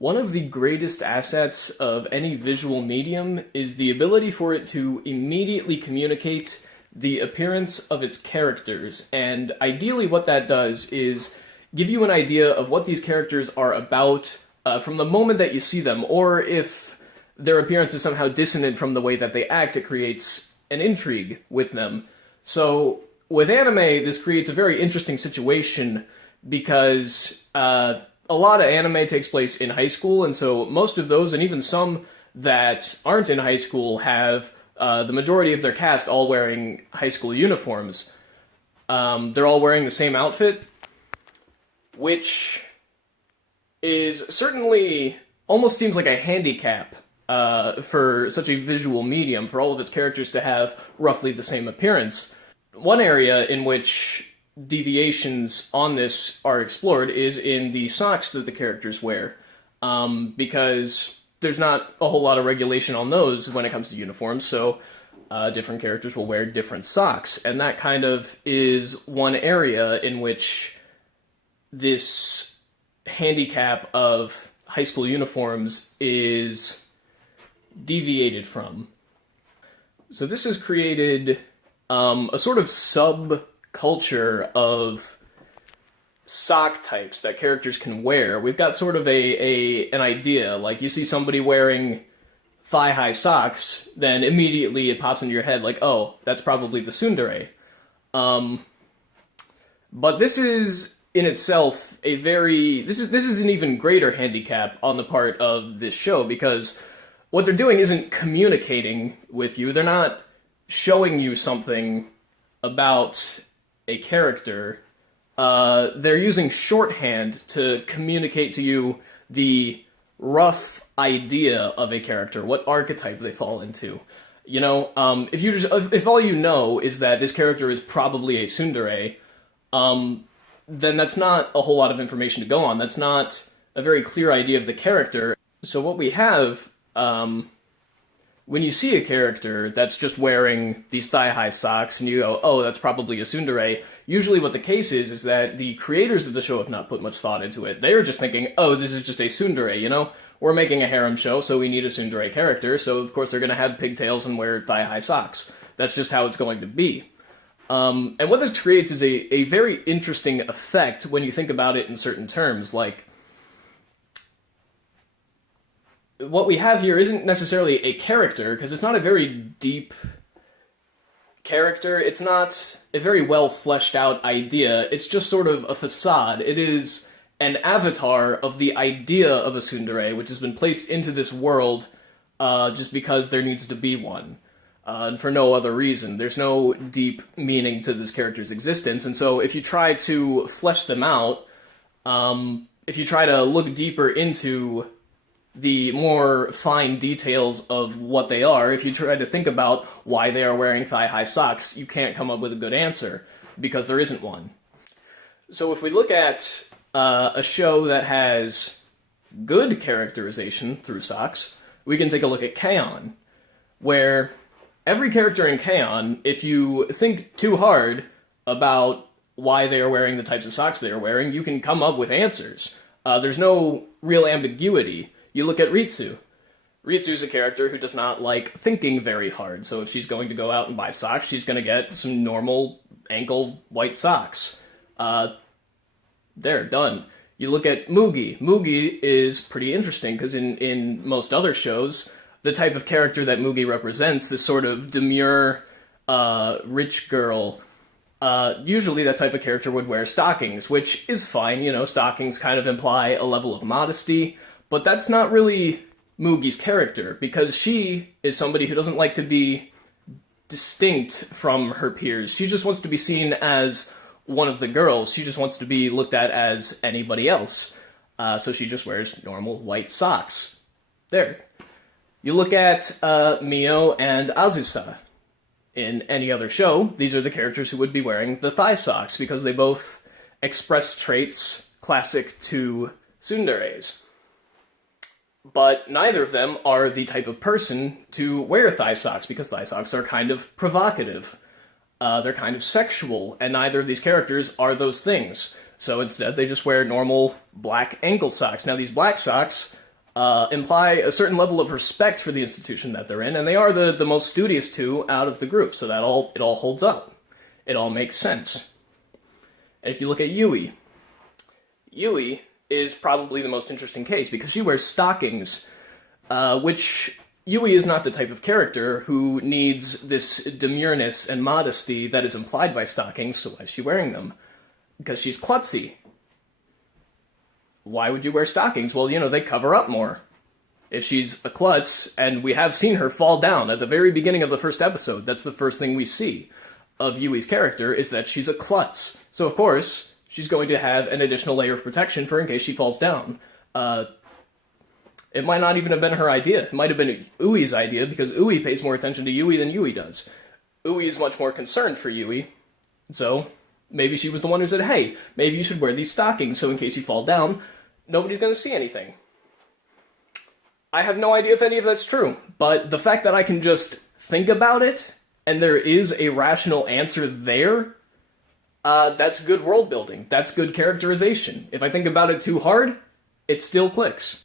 One of the greatest assets of any visual medium is the ability for it to immediately communicate the appearance of its characters. And ideally what that does is give you an idea of what these characters are about from the moment that you see them, or if their appearance is somehow dissonant from the way that they act, it creates an intrigue with them. So with anime, this creates a very interesting situation because a lot of anime takes place in high school, and so most of those, and even some that aren't in high school, have the majority of their cast all wearing high school uniforms. They're all wearing the same outfit, which is certainly almost seems like a handicap for such a visual medium, for all of its characters to have roughly the same appearance. One area in which deviations on this are explored is in the socks that the characters wear, because there's not a whole lot of regulation on those when it comes to uniforms, so different characters will wear different socks, and that kind of is one area in which this handicap of high school uniforms is deviated from. So this has created a sort of subculture of sock types that characters can wear. We've got sort of an idea, like you see somebody wearing thigh-high socks, then immediately it pops into your head like, oh, that's probably the tsundere. But this is in itself this is an even greater handicap on the part of this show, because what they're doing isn't communicating with you. They're not showing you something about a character. They're using shorthand to communicate to you the rough idea of a character, what archetype they fall into. You know, if all you know is that this character is probably a tsundere, then that's not a whole lot of information to go on. That's not a very clear idea of the character. So what we have, when you see a character that's just wearing these thigh-high socks and you go, oh, that's probably a tsundere, usually what the case is that the creators of the show have not put much thought into it. They're just thinking, oh, this is just a tsundere, you know? We're making a harem show, so we need a tsundere character, so of course they're going to have pigtails and wear thigh-high socks. That's just how it's going to be. And what this creates is a very interesting effect when you think about it in certain terms. Like, what we have here isn't necessarily a character, because it's not a very deep character. It's not a very well fleshed out idea. It's just sort of a facade. It is an avatar of the idea of a tsundere, which has been placed into this world just because there needs to be one. And for no other reason. There's no deep meaning to this character's existence, and so if you try to flesh them out, if you try to look deeper into the more fine details of what they are, if you try to think about why they are wearing thigh-high socks, you can't come up with a good answer, because there isn't one. So if we look at a show that has good characterization through socks, we can take a look at K-On!, where every character in K-On!, if you think too hard about why they are wearing the types of socks they are wearing, you can come up with answers. There's no real ambiguity. You look at Ritsu. Ritsu's a character who does not like thinking very hard, so if she's going to go out and buy socks, she's going to get some normal ankle white socks. There, done. You look at Mugi. Mugi is pretty interesting, because in most other shows, the type of character that Mugi represents, this sort of demure, rich girl, usually that type of character would wear stockings, which is fine, you know, stockings kind of imply a level of modesty, but that's not really Mugi's character, because she is somebody who doesn't like to be distinct from her peers. She just wants to be seen as one of the girls. She just wants to be looked at as anybody else. So she just wears normal white socks. There. You look at Mio and Azusa. In any other show, these are the characters who would be wearing the thigh socks, because they both express traits classic to tsunderes. But neither of them are the type of person to wear thigh socks, because thigh socks are kind of provocative. They're kind of sexual, and neither of these characters are those things. So instead, they just wear normal black ankle socks. Now, these black socks imply a certain level of respect for the institution that they're in, and they are the most studious two out of the group, so that it all holds up. It all makes sense. And if you look at Yui is probably the most interesting case because she wears stockings, which Yui is not the type of character who needs this demureness and modesty that is implied by stockings, so why is she wearing them? Because she's klutzy. Why would you wear stockings? Well, they cover up more. If she's a klutz, and we have seen her fall down at the very beginning of the first episode, that's the first thing we see of Yui's character, is that she's a klutz. So, of course, she's going to have an additional layer of protection for in case she falls down. It might not even have been her idea. It might have been Ui's idea, because Ui pays more attention to Yui than Yui does. Ui is much more concerned for Yui, so maybe she was the one who said, hey, maybe you should wear these stockings so in case you fall down, nobody's going to see anything. I have no idea if any of that's true, but the fact that I can just think about it, and there is a rational answer there, that's good world building. That's good characterization. If I think about it too hard, it still clicks.